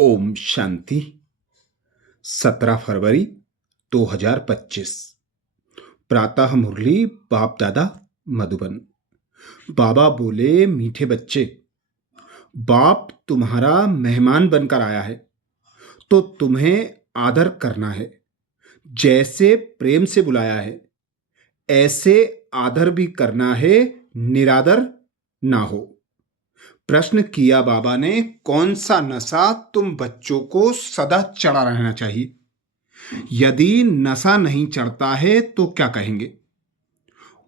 ओम शांति। 17 फरवरी 2025। प्रातः मुरली बाप दादा मधुबन। बाबा बोले, मीठे बच्चे, बाप तुम्हारा मेहमान बनकर आया है तो तुम्हें आदर करना है। जैसे प्रेम से बुलाया है ऐसे आदर भी करना है, निरादर ना हो। प्रश्न किया बाबा ने, कौन सा नशा तुम बच्चों को सदा चढ़ा रहना चाहिए? यदि नशा नहीं चढ़ता है तो क्या कहेंगे?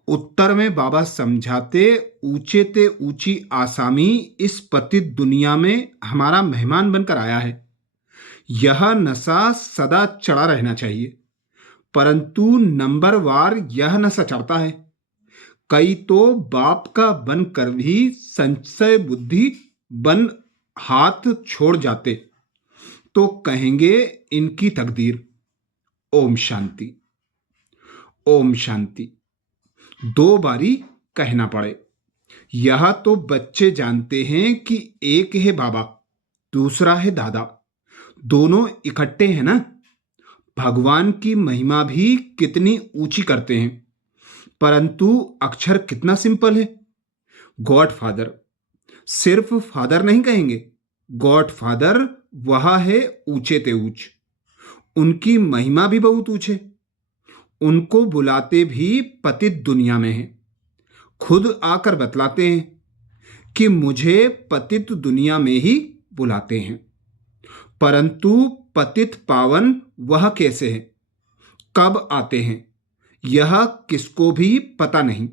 उत्तर में बाबा समझाते, ऊंचे ते ऊंची आसामी इस पतित दुनिया में हमारा मेहमान बनकर आया है। यह नशा सदा चढ़ा रहना चाहिए, परंतु नंबरवार यह नशा चढ़ता है। कई तो बाप का बनकर भी संशय बुद्धि बन हाथ छोड़ जाते तो कहेंगे इनकी तकदीर। ओम शांति। ओम शांति। 2 बारी कहना पड़े। यह तो बच्चे जानते हैं कि एक है बाबा, दूसरा है दादा, दोनों इकट्ठे हैं ना। भगवान की महिमा भी कितनी ऊंची करते हैं, परंतु अक्षर कितना सिंपल है। गॉड फादर, सिर्फ फादर नहीं कहेंगे, गॉड फादर वह है ऊंचे ते ऊंच। उनकी महिमा भी बहुत ऊंचे। उनको बुलाते भी पतित दुनिया में है। खुद आकर बतलाते हैं कि मुझे पतित दुनिया में ही बुलाते हैं, परंतु पतित पावन वह कैसे है, कब आते हैं, यह किसको भी पता नहीं।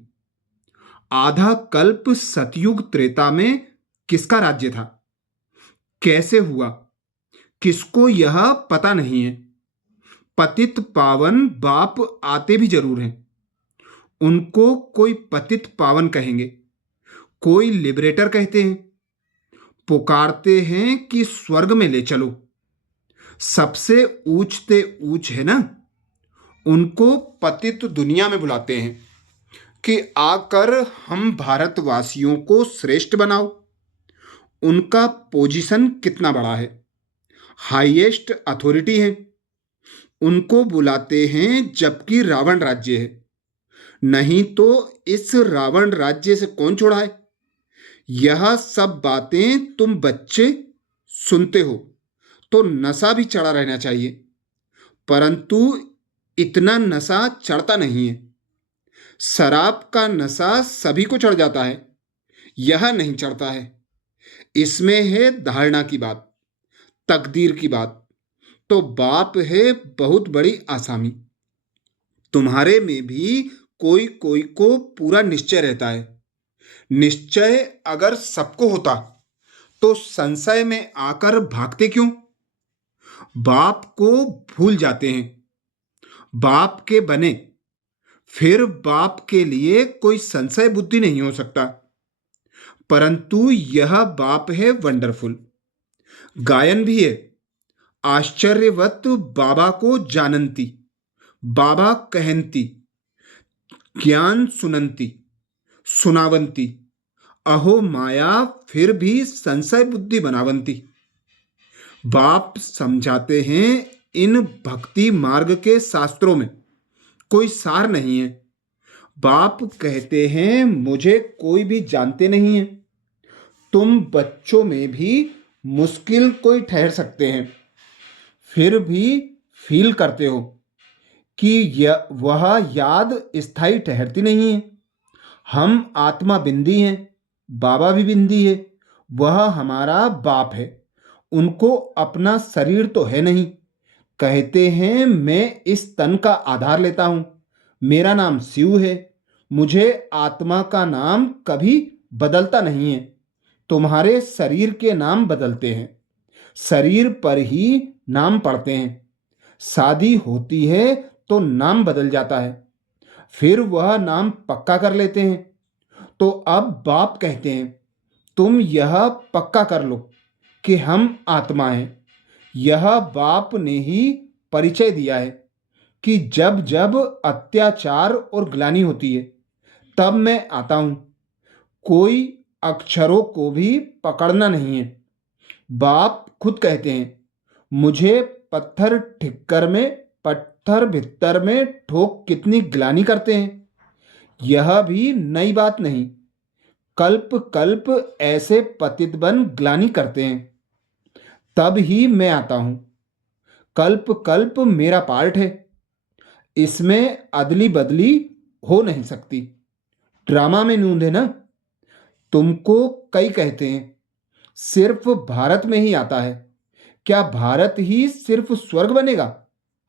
आधा कल्प सतयुग त्रेता में किसका राज्य था, कैसे हुआ, किसको यह पता नहीं है। पतित पावन बाप आते भी जरूर हैं। उनको कोई पतित पावन कहेंगे, कोई लिबरेटर कहते हैं। पुकारते हैं कि स्वर्ग में ले चलो। सबसे ऊंचते ऊंच है ना, उनको पतित दुनिया में बुलाते हैं कि आकर हम भारतवासियों को श्रेष्ठ बनाओ। उनका पोजीशन कितना बड़ा है, हाईएस्ट अथॉरिटी है। उनको बुलाते हैं जबकि रावण राज्य है। नहीं तो इस रावण राज्य से कौन छुड़ाए? यह सब बातें तुम बच्चे सुनते हो तो नशा भी चढ़ा रहना चाहिए, परंतु इतना नशा चढ़ता नहीं है। शराब का नशा सभी को चढ़ जाता है, यह नहीं चढ़ता है। इसमें है धारणा की बात, तकदीर की बात। तो बाप है बहुत बड़ी आसामी। तुम्हारे में भी कोई कोई को पूरा निश्चय रहता है। निश्चय अगर सबको होता तो संशय में आकर भागते क्यों? बाप को भूल जाते हैं। बाप के बने फिर बाप के लिए कोई संशय बुद्धि नहीं हो सकता, परंतु यह बाप है वंडरफुल। गायन भी है, आश्चर्यवत बाबा को जानंती, बाबा कहंती, ज्ञान सुनंती, सुनावंती, अहो माया फिर भी संशय बुद्धि बनावंती। बाप समझाते हैं इन भक्ति मार्ग के शास्त्रों में कोई सार नहीं है। बाप कहते हैं मुझे कोई भी जानते नहीं है। तुम बच्चों में भी मुश्किल कोई ठहर सकते हैं, फिर भी फील करते हो कि वह याद स्थायी ठहरती नहीं है। हम आत्मा बिंदी हैं, बाबा भी बिंदी है। वह हमारा बाप है, उनको अपना शरीर तो है नहीं। कहते हैं मैं इस तन का आधार लेता हूं, मेरा नाम शिव है। मुझे आत्मा का नाम कभी बदलता नहीं है। तुम्हारे शरीर के नाम बदलते हैं, शरीर पर ही नाम पड़ते हैं। शादी होती है तो नाम बदल जाता है, फिर वह नाम पक्का कर लेते हैं। तो अब बाप कहते हैं तुम यह पक्का कर लो कि हम आत्मा हैं। यह बाप ने ही परिचय दिया है कि जब जब अत्याचार और ग्लानि होती है तब मैं आता हूं। कोई अक्षरों को भी पकड़ना नहीं है, बाप खुद कहते हैं, मुझे पत्थर ठिक्कर में, पत्थर भित्तर में ठोक कितनी ग्लानि करते हैं। यह भी नई बात नहीं। कल्प कल्प ऐसे पतित बन ग्लानि करते हैं, तब ही मैं आता हूं। कल्प कल्प मेरा पार्ट है, इसमें अदली बदली हो नहीं सकती। ड्रामा में नूंद है ना। तुमको कई कहते हैं सिर्फ भारत में ही आता है। क्या भारत ही सिर्फ स्वर्ग बनेगा?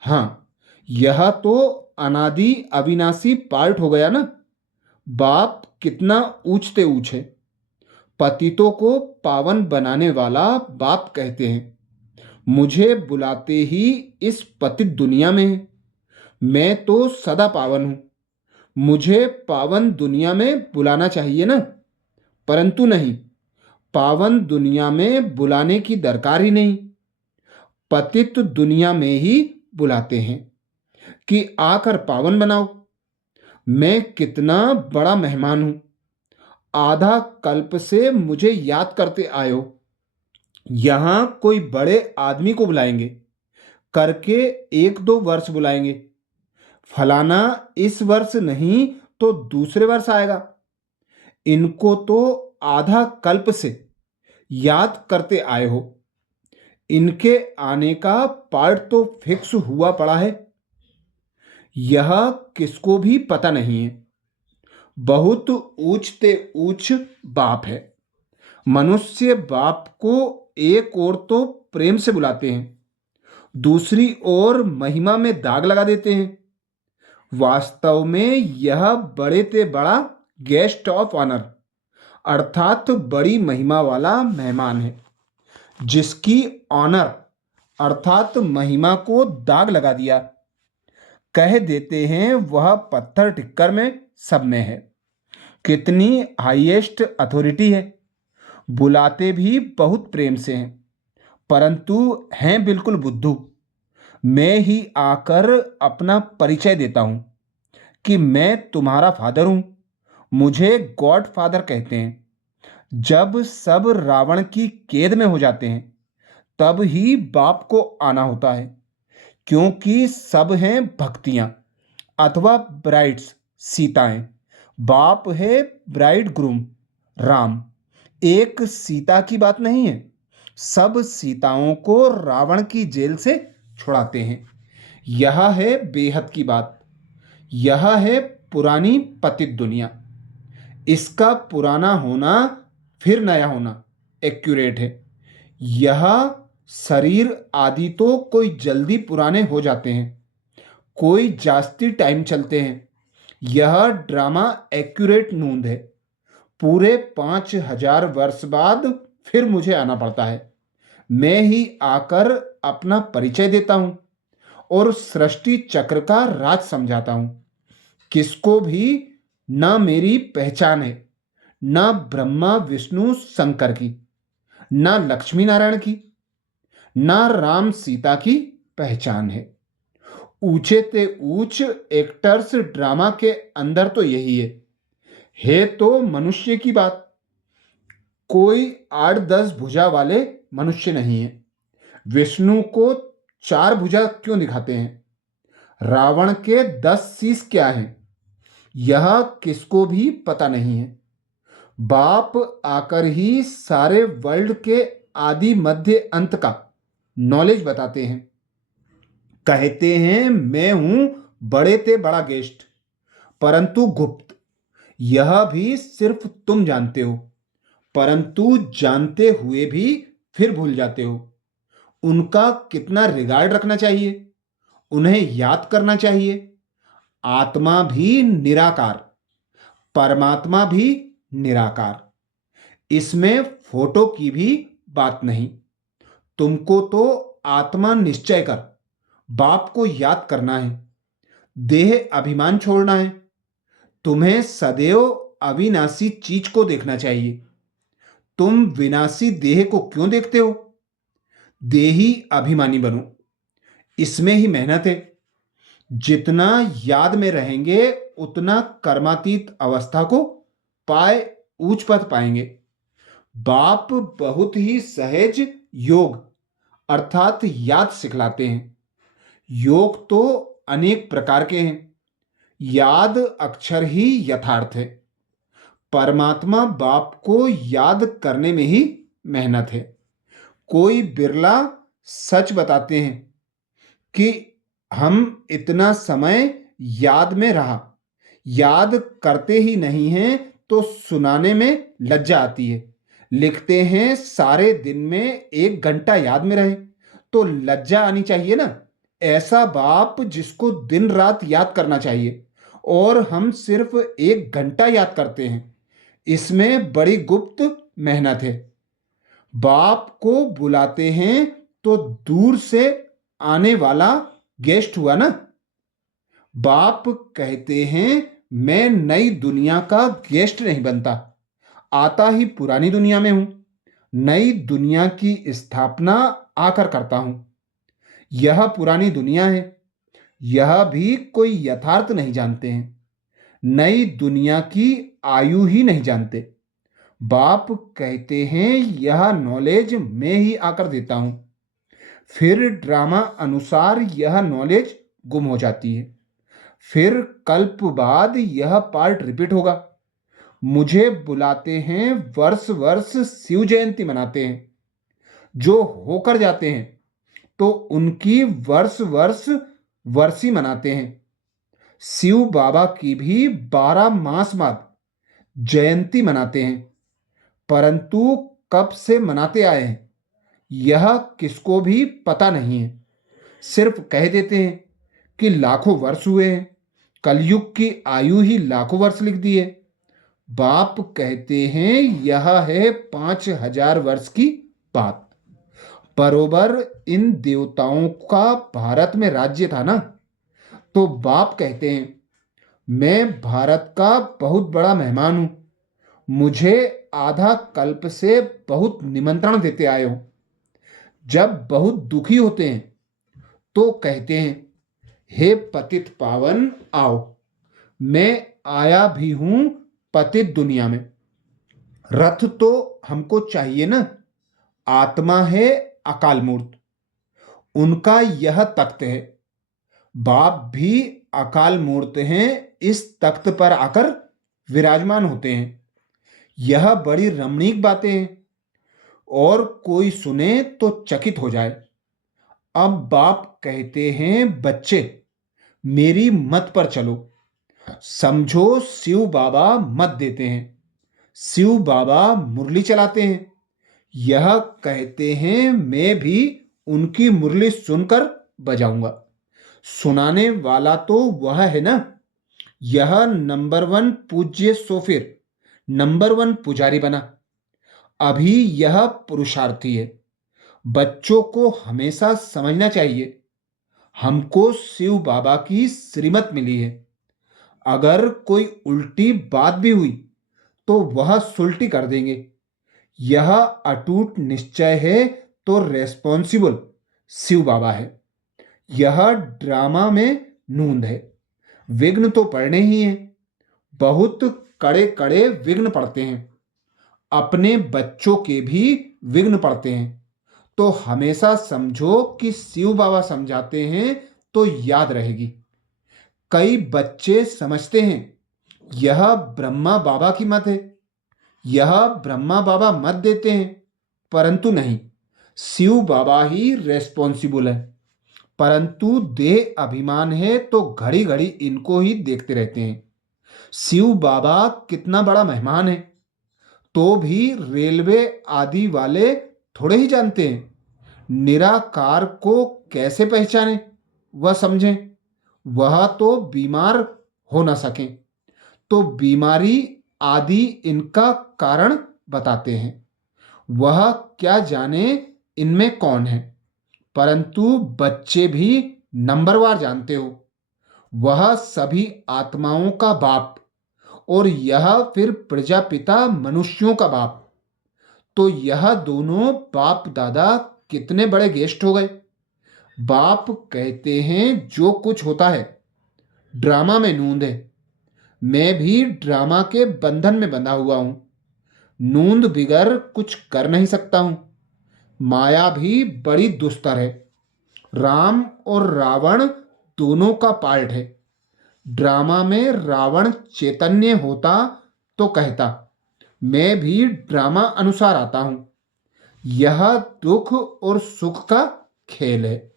हाँ, यह तो अनादि अविनाशी पार्ट हो गया ना। बाप कितना ऊंचते ऊंच है। पतितों को पावन बनाने वाला बाप कहते हैं, मुझे बुलाते ही इस पतित दुनिया में है। मैं तो सदा पावन हूं, मुझे पावन दुनिया में बुलाना चाहिए ना। परंतु नहीं, पावन दुनिया में बुलाने की दरकार ही नहीं। पतित दुनिया में ही बुलाते हैं कि आकर पावन बनाओ। मैं कितना बड़ा मेहमान हूं। आधा कल्प से मुझे याद करते आयो। यहां कोई बड़े आदमी को बुलाएंगे, करके 1-2 वर्ष बुलाएंगे। फलाना इस वर्ष नहीं तो दूसरे वर्ष आएगा। इनको तो आधा कल्प से याद करते आए हो। इनके आने का पार्ट तो फिक्स हुआ पड़ा है। यह किसको भी पता नहीं है। बहुत ऊंचते ऊंच बाप है। मनुष्य बाप को एक ओर तो प्रेम से बुलाते हैं, दूसरी ओर महिमा में दाग लगा देते हैं। वास्तव में यह बड़े ते बड़ा गेस्ट ऑफ ऑनर अर्थात बड़ी महिमा वाला मेहमान है, जिसकी ऑनर अर्थात महिमा को दाग लगा दिया। कह देते हैं वह पत्थर टिक्कर में सब में है। कितनी हाईएस्ट अथॉरिटी है। बुलाते भी बहुत प्रेम से हैं, परंतु हैं बिल्कुल बुद्धू। मैं ही आकर अपना परिचय देता हूं कि मैं तुम्हारा फादर हूं। मुझे गॉड फादर कहते हैं। जब सब रावण की कैद में हो जाते हैं, तब ही बाप को आना होता है, क्योंकि सब हैं भक्तियां अथवा ब्राइड्स सीताएं। बाप है ब्राइड ग्रूम राम। एक सीता की बात नहीं है। सब सीताओं को रावण की जेल से छुड़ाते हैं। यह है बेहद की बात। यह है पुरानी पतित दुनिया। इसका पुराना होना फिर नया होना एक्यूरेट है। यह शरीर आदि तो कोई जल्दी पुराने हो जाते हैं, कोई जास्ती टाइम चलते हैं। यह ड्रामा एक्यूरेट नूंद है। पूरे 5000 वर्ष बाद फिर मुझे आना पड़ता है। मैं ही आकर अपना परिचय देता हूं और सृष्टि चक्र का राज समझाता हूं। किसको भी ना मेरी पहचान है, ना ब्रह्मा विष्णु शंकर की, ना लक्ष्मी नारायण की, ना राम सीता की पहचान है। ऊंचे ते ऊंच एक्टर्स ड्रामा के अंदर तो यही है तो मनुष्य की बात। कोई 8-10 भुजा वाले मनुष्य नहीं है। विष्णु को 4 भुजा क्यों दिखाते हैं? रावण के 10 शीश क्या हैं? यह किसको भी पता नहीं है। बाप आकर ही सारे वर्ल्ड के आदि मध्य अंत का नॉलेज बताते हैं। कहते हैं मैं हूं बड़े ते बड़ा गेस्ट, परंतु गुप्त। यह भी सिर्फ तुम जानते हो, परंतु जानते हुए भी फिर भूल जाते हो। उनका कितना रिगार्ड रखना चाहिए, उन्हें याद करना चाहिए। आत्मा भी निराकार, परमात्मा भी निराकार। इसमें फोटो की भी बात नहीं। तुमको तो आत्मा निश्चय कर बाप को याद करना है, देह अभिमान छोड़ना है। तुम्हें सदैव अविनाशी चीज को देखना चाहिए। तुम विनाशी देह को क्यों देखते हो? देही अभिमानी बनो, इसमें ही मेहनत है। जितना याद में रहेंगे उतना कर्मातीत अवस्था को पाए ऊंच पद पाएंगे। बाप बहुत ही सहज योग अर्थात याद सिखलाते हैं। योग तो अनेक प्रकार के हैं। याद अक्षर ही यथार्थ है। परमात्मा बाप को याद करने में ही मेहनत है। कोई बिरला सच बताते हैं कि हम इतना समय याद में रहा। याद करते ही नहीं हैं तो सुनाने में लज्जा आती है। लिखते हैं सारे दिन में 1 घंटा याद में रहे तो लज्जा आनी चाहिए ना। ऐसा बाप जिसको दिन रात याद करना चाहिए और हम सिर्फ 1 घंटा याद करते हैं, इसमें बड़ी गुप्त मेहनत है। बाप को बुलाते हैं तो दूर से आने वाला गेस्ट हुआ ना। बाप कहते हैं मैं नई दुनिया का गेस्ट नहीं बनता, आता ही पुरानी दुनिया में हूं। नई दुनिया की स्थापना आकर करता हूं। यह पुरानी दुनिया है, यह भी कोई यथार्थ नहीं जानते हैं। नई दुनिया की आयु ही नहीं जानते। बाप कहते हैं यह नॉलेज मैं ही आकर देता हूं। फिर ड्रामा अनुसार यह नॉलेज गुम हो जाती है। फिर कल्प बाद यह पार्ट रिपीट होगा। मुझे बुलाते हैं, वर्ष वर्ष शिव जयंती मनाते हैं। जो होकर जाते हैं तो उनकी वर्ष वर्ष वर्षी मनाते हैं। शिव बाबा की भी 12 मास बाद जयंती मनाते हैं, परंतु कब से मनाते आए हैं यह किसको भी पता नहीं है। सिर्फ कह देते हैं कि लाखों वर्ष हुए हैं। कलयुग की आयु ही लाखों वर्ष लिख दी है। बाप कहते हैं यह है 5000 वर्ष की बात। बरोबर इन देवताओं का भारत में राज्य था ना, तो बाप कहते हैं मैं भारत का बहुत बड़ा मेहमान हूं। मुझे आधा कल्प से बहुत निमंत्रण देते आए हो। जब बहुत दुखी होते हैं तो कहते हैं हे पतित पावन आओ। मैं आया भी हूं पतित दुनिया में। रथ तो हमको चाहिए ना। आत्मा है अकाल मूर्त, उनका यह तख्त है। बाप भी अकाल मूर्त हैं, इस तख्त पर आकर विराजमान होते हैं। यह बड़ी रमणीक बातें हैं और कोई सुने तो चकित हो जाए। अब बाप कहते हैं बच्चे मेरी मत पर चलो। समझो शिव बाबा मत देते हैं। शिव बाबा मुरली चलाते हैं। यह कहते हैं मैं भी उनकी मुरली सुनकर बजाऊंगा। सुनाने वाला तो वह है ना। यह नंबर 1 पूज्य सो फिर नंबर 1 पुजारी बना। अभी यह पुरुषार्थी है। बच्चों को हमेशा समझना चाहिए हमको शिव बाबा की श्रीमत मिली है। अगर कोई उल्टी बात भी हुई तो वह सुलटी कर देंगे। यह अटूट निश्चय है तो रेस्पॉन्सिबल शिव बाबा है। यह ड्रामा में नूंद है। विघ्न तो पड़ने ही हैं। बहुत कड़े कड़े विघ्न पड़ते हैं। अपने बच्चों के भी विघ्न पड़ते हैं। तो हमेशा समझो कि शिव बाबा समझाते हैं तो याद रहेगी। कई बच्चे समझते हैं यह ब्रह्मा बाबा की मत है, यह ब्रह्मा बाबा मत देते हैं, परंतु नहीं, शिव बाबा ही रेस्पॉन्सिबल है। परंतु देह अभिमान है तो घड़ी घड़ी इनको ही देखते रहते हैं। शिव बाबा कितना बड़ा मेहमान है तो भी रेलवे आदि वाले थोड़े ही जानते हैं। निराकार को कैसे पहचाने वह समझें। वह तो बीमार हो ना सके तो बीमारी आदि इनका कारण बताते हैं। वह क्या जाने इनमें कौन है, परंतु बच्चे भी नंबरवार जानते हो। वह सभी आत्माओं का बाप और यह फिर प्रजापिता मनुष्यों का बाप। तो यह दोनों बाप दादा कितने बड़े गेस्ट हो गए। बाप कहते हैं जो कुछ होता है ड्रामा में नूंद है। मैं भी ड्रामा के बंधन में बंधा हुआ हूं। नूंद बिगर कुछ कर नहीं सकता हूं। माया भी बड़ी दुस्तर है। राम और रावण दोनों का पार्ट है। ड्रामा में रावण चैतन्य होता तो कहता, मैं भी ड्रामा अनुसार आता हूं। यह दुख और सुख का खेल है।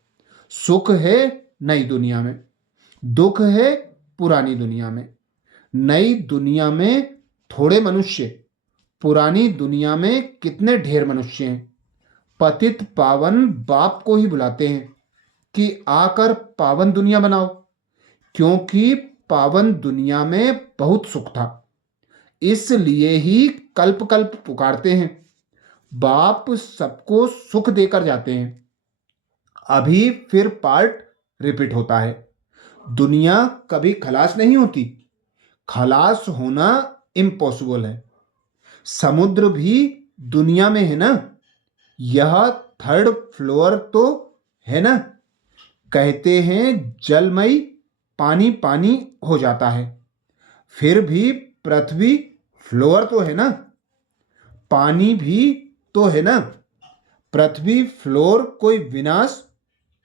सुख है नई दुनिया में, दुख है पुरानी दुनिया में। नई दुनिया में थोड़े मनुष्य, पुरानी दुनिया में कितने ढेर मनुष्य हैं। पतित पावन बाप को ही बुलाते हैं कि आकर पावन दुनिया बनाओ, क्योंकि पावन दुनिया में बहुत सुख था। इसलिए ही कल्प कल्प पुकारते हैं। बाप सबको सुख देकर जाते हैं। अभी फिर पार्ट रिपीट होता है। दुनिया कभी खलास नहीं होती। खलास होना इम्पॉसिबल है। समुद्र भी दुनिया में है ना। यह थर्ड फ्लोर तो है ना। कहते हैं जलमय पानी पानी हो जाता है, फिर भी पृथ्वी फ्लोर तो है ना। पानी भी तो है ना। पृथ्वी फ्लोर कोई विनाश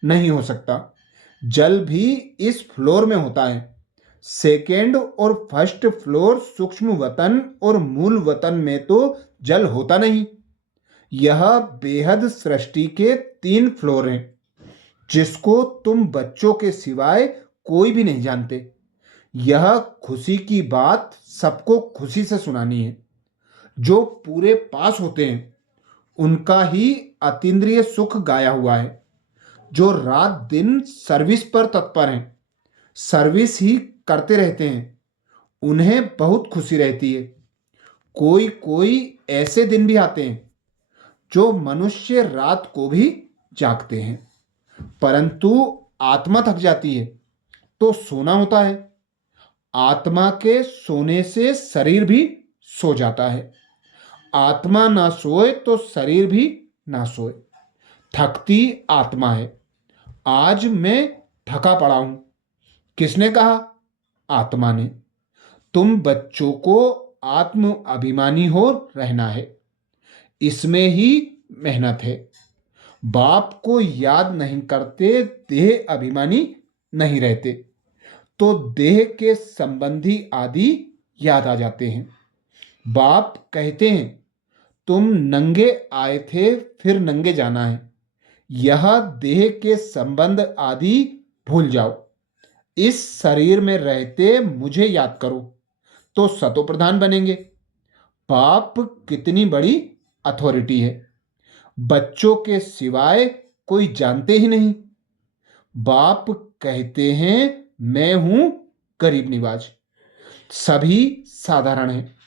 नहीं हो सकता। जल भी इस फ्लोर में होता है। सेकेंड और फर्स्ट फ्लोर सूक्ष्म वतन और मूल वतन में तो जल होता नहीं। यह बेहद सृष्टि के 3 फ्लोर हैं, जिसको तुम बच्चों के सिवाय कोई भी नहीं जानते। यह खुशी की बात सबको खुशी से सुनानी है। जो पूरे पास होते हैं उनका ही अतीन्द्रिय सुख गाया हुआ है। जो रात दिन सर्विस पर तत्पर हैं, सर्विस ही करते रहते हैं, उन्हें बहुत खुशी रहती है। कोई कोई ऐसे दिन भी आते हैं जो मनुष्य रात को भी जागते हैं, परंतु आत्मा थक जाती है तो सोना होता है। आत्मा के सोने से शरीर भी सो जाता है। आत्मा ना सोए तो शरीर भी ना सोए। थकती आत्मा है। आज मैं थका पड़ा हूं। किसने कहा? आत्मा ने। तुम बच्चों को आत्म अभिमानी हो रहना है। इसमें ही मेहनत है। बाप को याद नहीं करते, देह अभिमानी नहीं रहते, तो देह के संबंधी आदि याद आ जाते हैं। बाप कहते हैं तुम नंगे आए थे, फिर नंगे जाना है। यह देह के संबंध आदि भूल जाओ। इस शरीर में रहते मुझे याद करो तो सतो प्रधान बनेंगे। बाप कितनी बड़ी अथॉरिटी है। बच्चों के सिवाय कोई जानते ही नहीं। बाप कहते हैं मैं हूं गरीब निवाज। सभी साधारण हैं।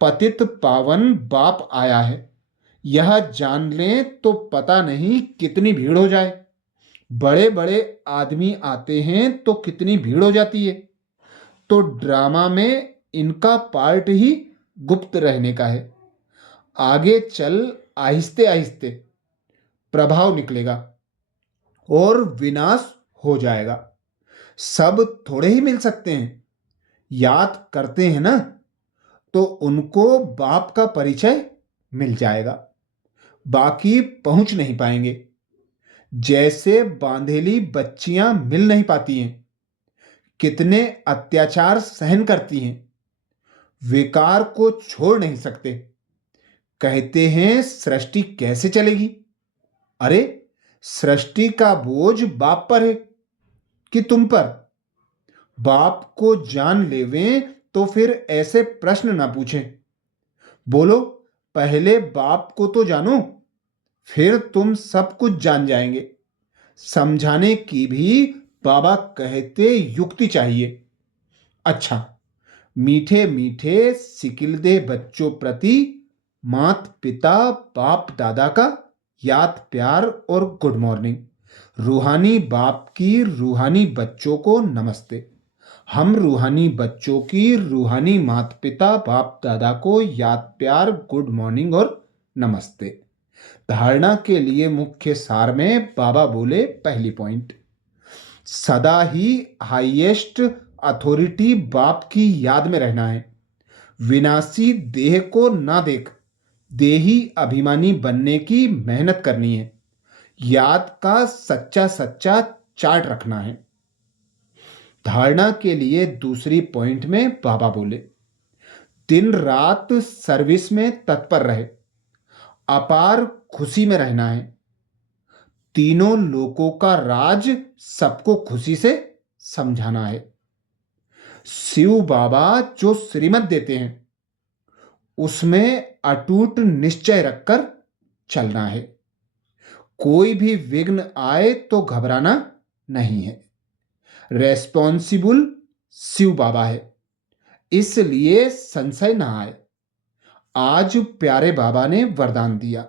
पतित पावन बाप आया है, यह जान लें तो पता नहीं कितनी भीड़ हो जाए। बड़े बड़े आदमी आते हैं तो कितनी भीड़ हो जाती है। तो ड्रामा में इनका पार्ट ही गुप्त रहने का है। आगे चल आहिस्ते आहिस्ते प्रभाव निकलेगा और विनाश हो जाएगा। सब थोड़े ही मिल सकते हैं। याद करते हैं ना, तो उनको बाप का परिचय मिल जाएगा। बाकी पहुंच नहीं पाएंगे। जैसे बांधेली बच्चियां मिल नहीं पाती हैं, कितने अत्याचार सहन करती हैं, विकार को छोड़ नहीं सकते। कहते हैं सृष्टि कैसे चलेगी। अरे सृष्टि का बोझ बाप पर है कि तुम पर। बाप को जान लेवें तो फिर ऐसे प्रश्न ना पूछें। बोलो पहले बाप को तो जानो, फिर तुम सब कुछ जान जाएंगे। समझाने की भी बाबा कहते युक्ति चाहिए। अच्छा, मीठे मीठे सिकिलदे बच्चों प्रति मात पिता बाप दादा का याद प्यार और गुड मॉर्निंग। रूहानी बाप की रूहानी बच्चों को नमस्ते। हम रूहानी बच्चों की रूहानी माता पिता बाप दादा को याद प्यार गुड मॉर्निंग और नमस्ते। धारणा के लिए मुख्य सार में बाबा बोले, पहली पॉइंट, सदा ही हाईएस्ट अथॉरिटी बाप की याद में रहना है। विनाशी देह को ना देख, देही अभिमानी बनने की मेहनत करनी है। याद का सच्चा सच्चा चार्ट रखना है। धारणा के लिए दूसरी पॉइंट में बाबा बोले, दिन रात सर्विस में तत्पर रहे, अपार खुशी में रहना है। तीनों लोकों का राज सबको खुशी से समझाना है। शिव बाबा जो श्रीमत देते हैं उसमें अटूट निश्चय रखकर चलना है। कोई भी विघ्न आए तो घबराना नहीं है। रेस्पॉन्सिबल शिव बाबा है, इसलिए संशय ना आए। आज प्यारे बाबा ने वरदान दिया,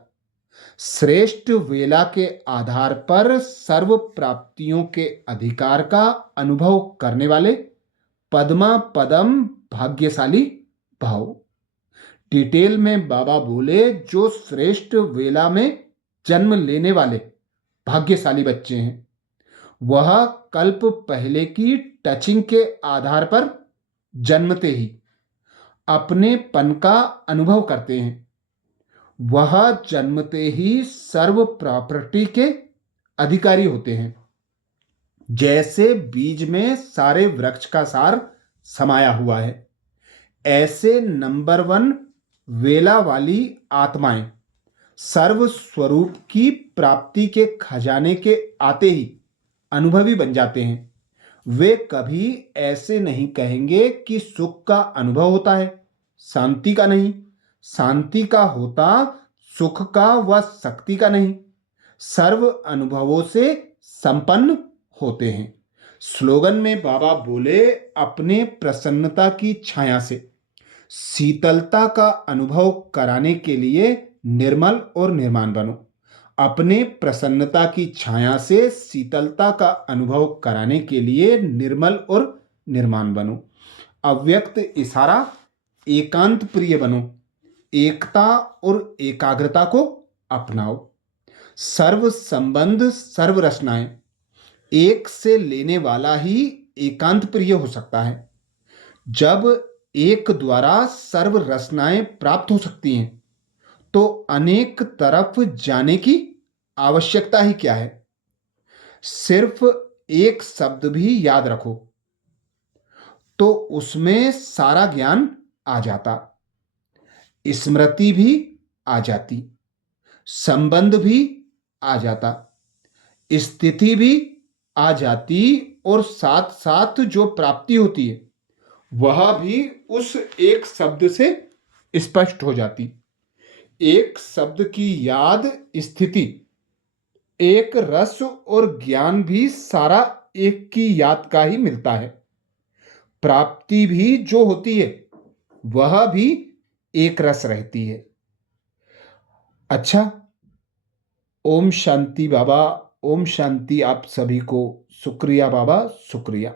श्रेष्ठ वेला के आधार पर सर्व प्राप्तियों के अधिकार का अनुभव करने वाले पद्मा पदम भाग्यशाली भाव। डिटेल में बाबा बोले, जो श्रेष्ठ वेला में जन्म लेने वाले भाग्यशाली बच्चे हैं वह कल्प पहले की टचिंग के आधार पर जन्मते ही अपने पन का अनुभव करते हैं। वह जन्मते ही सर्व प्रॉपर्टी के अधिकारी होते हैं। जैसे बीज में सारे वृक्ष का सार समाया हुआ है, ऐसे नंबर 1 वेला वाली आत्माएं सर्व स्वरूप की प्राप्ति के खजाने के आते ही अनुभवी बन जाते हैं। वे कभी ऐसे नहीं कहेंगे कि सुख का अनुभव होता है, शांति का नहीं। शांति का होता, सुख का व शक्ति का नहीं। सर्व अनुभवों से संपन्न होते हैं। स्लोगन में बाबा बोले, अपने प्रसन्नता की छाया से शीतलता का अनुभव कराने के लिए निर्मल और निर्माण बनो। अपने प्रसन्नता की छाया से शीतलता का अनुभव कराने के लिए निर्मल और निर्माण बनो। अव्यक्त इशारा, एकांत प्रिय बनो। एकता और एकाग्रता को अपनाओ। सर्व संबंध, सर्व रचनाएं एक से लेने वाला ही एकांत प्रिय हो सकता है। जब एक द्वारा सर्व रचनाएं प्राप्त हो सकती हैं तो अनेक तरफ जाने की आवश्यकता ही क्या है। सिर्फ एक शब्द भी याद रखो तो उसमें सारा ज्ञान आ जाता, स्मृति भी आ जाती, संबंध भी आ जाता, स्थिति भी आ जाती और साथ साथ जो प्राप्ति होती है वह भी उस एक शब्द से स्पष्ट हो जाती। एक शब्द की याद, स्थिति, एक रस और ज्ञान भी सारा एक की याद का ही मिलता है। प्राप्ति भी जो होती है वह भी एक रस रहती है। अच्छा, ओम शांति बाबा, ओम शांति। आप सभी को शुक्रिया बाबा, शुक्रिया।